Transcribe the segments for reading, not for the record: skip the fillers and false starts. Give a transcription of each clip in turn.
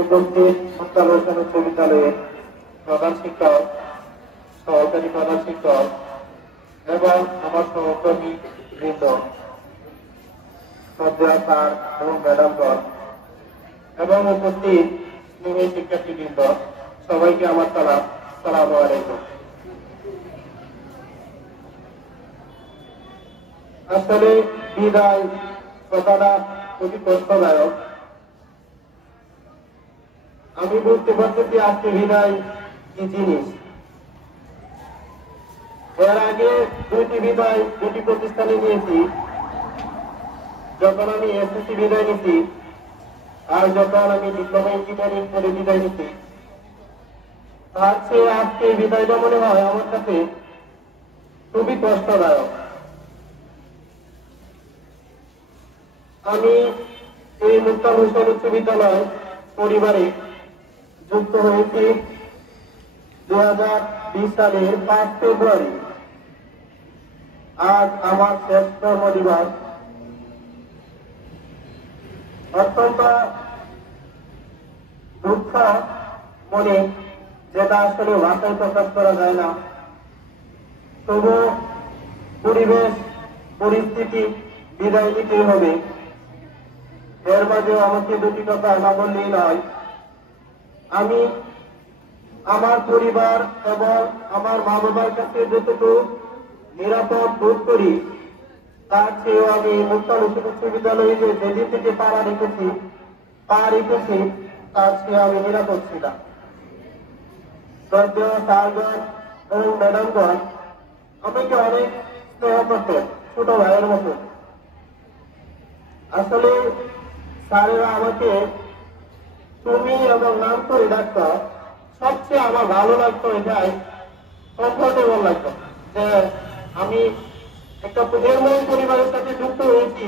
উপস্থিত মুক্তাল হোসেন উচ্চ বিদ্যালয়ের প্রধান শিক্ষক, সহকারী প্রধান শিক্ষক এবং আমার সহকর্মী বৃন্দ, শ্রদ্ধেয় স্যার এবং ম্যাডামগণ এবং উপস্থিত স্নেহী শিক্ষার্থীবৃন্দ, সবাইকে আমার সালাম। আসসালামু আলাইকুম। আসলে বিদায় কথাটা খুবই কষ্টদায়ক। আমি বুঝতে পারতেছি আজকে বিদায় কি জিনিস। এর আগে দুইটি বিদায় দুটি প্রতিষ্ঠানে নিয়েছি, যখন আমি এসএসসি বিদায় নিছি আর যখন আমি ডিপ্লোমা ইঞ্জিনিয়ারিং করে বিদায় নিছি। তার চেয়ে আজকে বিদায়টা মনে হয় আমার কাছে খুবই কষ্টদায়ক। আমি এই মুক্তাল হোসেন উচ্চ বিদ্যালয় পরিবারে যুক্ত হয়েছি 2020 সালের 5 ফেব্রুয়ারি। আজ আমার শেষ কর্মদিবস। অত্যন্ত দুঃখ মনে, যেটা আসলে ভাষায় প্রকাশ করা যায় না। তবু পরিবেশ পরিস্থিতি বিদায় নিতে হবে। এর মাঝে আমাকে দুটি কথা না বললেই নয়। আমি আমার পরিবার এবং আমার মা বাবার কাছে যতটুকু নিরাপদ বোধ করি, তার চেয়েও আমি মুক্তাল হোসেন উচ্চ বিদ্যালয়ে যে যেদিন থেকে পা রেখেছি তার চেয়ে আমি নিরাপদ ছিলাম। শ্রদ্ধেয় স্যারগণ এবং ম্যাডামগণ আমাকে অনেক স্নেহ করতেন, ছোট ভাইয়ের মতো। আসলে স্যারেরা আমাকে তুমি এবং নাম করে ডাকতো। সবচেয়ে আমার ভালো লাগতো, এটাই কমফোর্টেবল লাগতো যে আমি একটা এমন পরিবারের সাথে যুক্ত হয়েছি।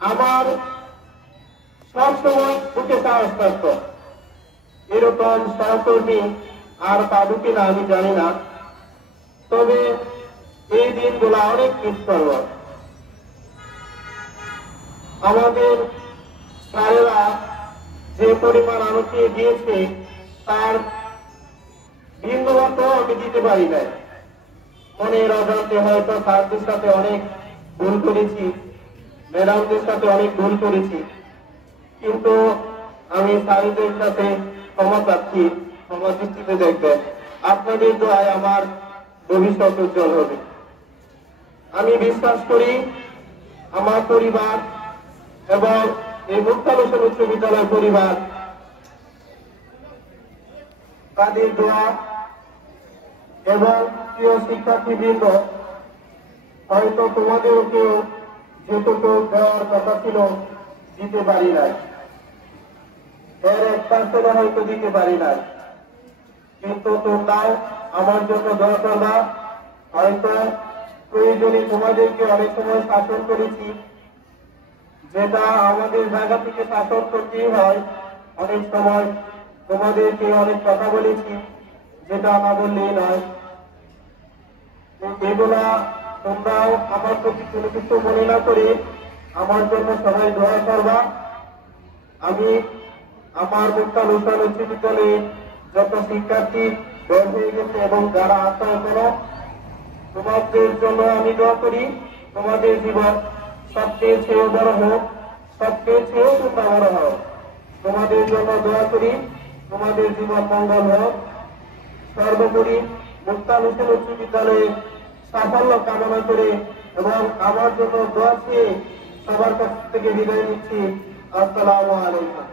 আমার সবসময় বুকে সাহস থাকতো। এরকম সহকর্মী আর পাবো কিনা আমি জানি না, তবে এই দিনগুলো অনেক মিস করব। আমাদের স্যারেরা যে পরিমাণ আমাকে দিয়েছে তার বিন্দুমাত্র আমি দিতে পারি নাই। মনের অজান্তে হয়তো স্যারদের সাথে অনেক ভুল করেছি, ম্যাডামদের সাথে অনেক ভুল করেছি, কিন্তু আমি স্যারদের সাথে ক্ষমা চাচ্ছি, ক্ষমা দৃষ্টিতে দেখবেন। আপনাদের দোয়ায় আমার ভবিষ্যৎ উজ্জ্বল হবে। আমি বিশ্বাস করি আমার পরিবার এবং এই মুক্তাল হোসেন উচ্চ বিদ্যালয় পরিবার, তাদের দোয়া এবং প্রিয় শিক্ষার্থীবৃন্দ হয়তো তোমাদেরকেও যেটুকু দেওয়ার কথা ছিল দিতে পারি নাই, এর 1% হয়তো দিতে পারি নাই, কিন্তু তোমরাও আমার জন্য দোয়া করবা। হয়তো প্রয়োজনে তোমাদেরকে অনেক সময় শাসন করেছি, যেটা আমাদের জায়গা থেকে শাসন করতেই হয়। অনেক সময় তোমাদেরকে অনেক কথা বলেছি, যেটা না বললেই নয়। এগুলা তোমরাও আমার প্রতি কোনো কিছু মনে না করে আমার জন্য সবাই দোয়া করবা। আমি আমার মুক্তাল হোসেন উচ্চ বিদ্যালয়ে যত শিক্ষার্থী বের হয়ে গেছে এবং যারা আছে এখনো, তোমাদের জন্য আমি দোয়া করি তোমাদের জীবন সবচেয়ে চেয়েও বড় হোক, সবচেয়ে চেয়েও তোমরা বড় হোক। তোমাদের জন্য দোয়া করি তোমাদের জীবন মঙ্গল হোক। সর্বোপরি মুক্তাল হোসেন উচ্চ বিদ্যালয়ে সাফল্য কামনা করে এবং আমার জন্য দোয়া চেয়ে সবার কাছ থেকে বিদায় নিচ্ছি। আসসালামু আলাইকুম।